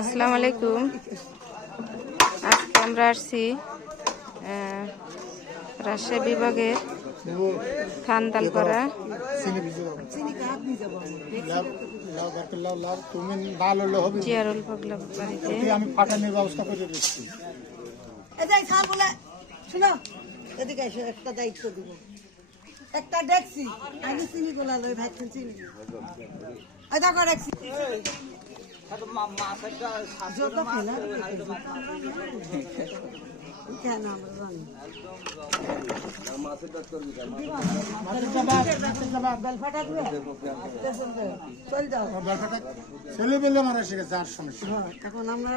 আসসালামু আলাইকুম। আজকে আমরা আসছি রাজশাহী বিভাগের খানদালপাড়া জিয়ারুল পাগলা বাড়িতে। আমি পাঠানোর ব্যবস্থা করে দিচ্ছি। শুনো, এদিকে এসে একটা দায়িত্ব দিব। একটা দেখছি আমি চিনি গোলা লই ভাই চিনি দেখো দেখছি যত খেলা কেন আমরা জানি চল যাও ছেলে পেলে মারা শিখেছে আর সমস্যা এখন আমরা